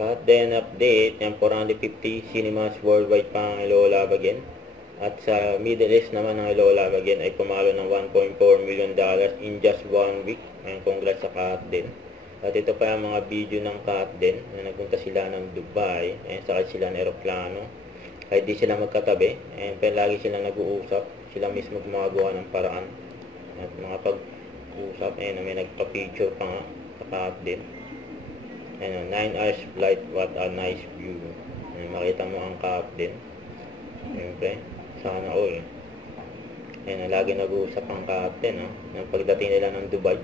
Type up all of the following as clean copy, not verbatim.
Cut Den update, yung 450 cinemas worldwide pa ang Lola again. At sa Middle East naman ang Lola again ay pumalo ng $1.4 million in just 1 week. Ayan, congrats sa Cut Den. At ito pa yung mga video ng Cut Den na nagpunta sila ng Dubai. Ayan, sakay sila ng aeroplano. Kahit di sila magkatabi. Ayan, pero lagi sila nag-uusap. Sila mismo gumagawa ng paraan. At mga pag-usap, ayan, may nagpa-picture pa nga sa Cut Den. Ayan, 9 hours flight, what a nice view. Ayan, makita mo ang Cut Den. Siyempre, sana all. Ayan, lagi nag-uusap ang Cut Den, no? Yung pagdating nila ng Dubai.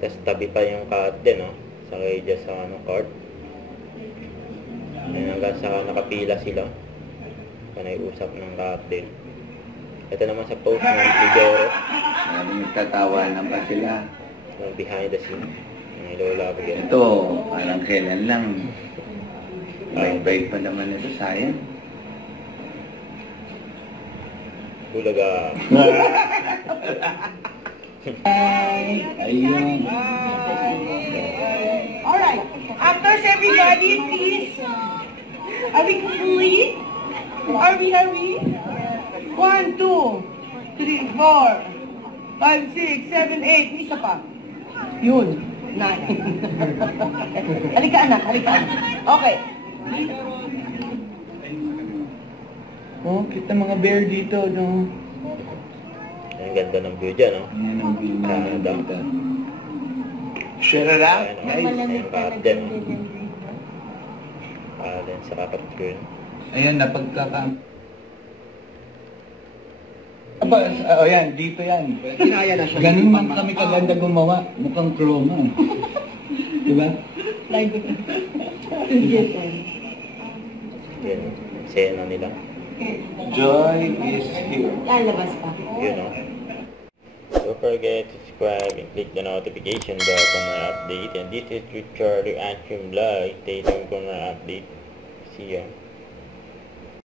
Tapos tabi pa yung Cut Den, no? Sakay dyan sa cart. Ayan, hanggang sa nakapila sila. Panay usap ng Cut Den. Ito naman sa post ng Figueroa. Nagtatawanan pa sila. Behind the scene. Ang Lola again. Ito, parang kailan lang. Bye-bye pa naman ito, sayang. Bulaga. Ayun. Alright. Actors, everybody, please. Are we complete? Are we? 1, 2, 3, 4, 5, 6, 7, 8. Isa pa. Yun. 9. Halika, anak. Halika. Okay. Oh, kita mga bear dito, no? Ang ganda ng view dyan, no? Yan ang view namin dito. Share it out, guys. Ayan, Cut Den, no? Then sa kapatid. Ayan, napagkaka... Aba, oh yan, dito yan. Kinaya na siya. Ganun man kami kaganda gumawa. Mukhang chroma. Diba? Yan, sena nila. Joy is here. Lalabas pa. Yun, no? Don't forget to subscribe and click the notification bell for my update. And this is Richard Action Vlog. Stay tuned for my update. See ya.